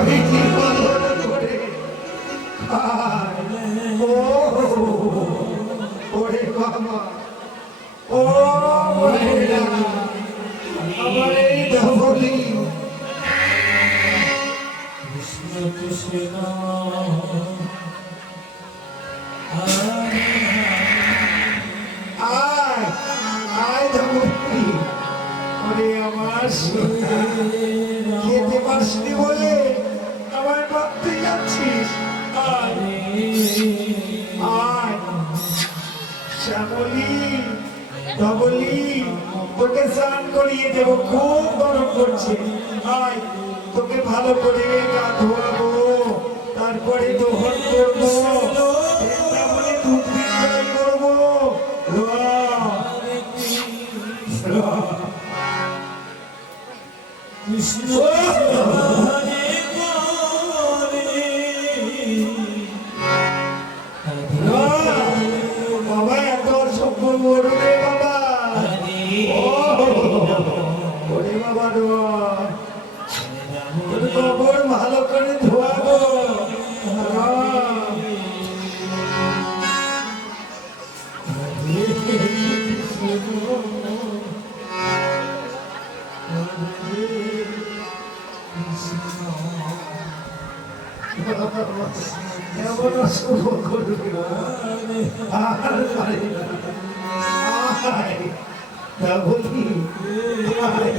আমি কি বলবো করে ও ওরে বাবা ও ওরে আমার এই ধবলি কৃষ্ণ কৃষ্ণ আয় আয় ধবলি ওরে আমার খেতে পাসনি বলে আমার ভাবতে যাচ্ছিস আয় আয় শ্যামলি ধবলি তোকে স্নান করিয়ে দেবো খুব গরম করছে আয় তোকে ভালো করে গা ধোয়াবো তারপরে দোহন করবো বৃন্দাবনে দুধ বিক্রয় করবো কৃষ্ণ বাবা এত অসভ্য বড় রে বাবা ওরে বাবা তোর কবর ভালো করে ধোয়াবো এমন অশুভ করবি আর পারি না। আয়, তা বলি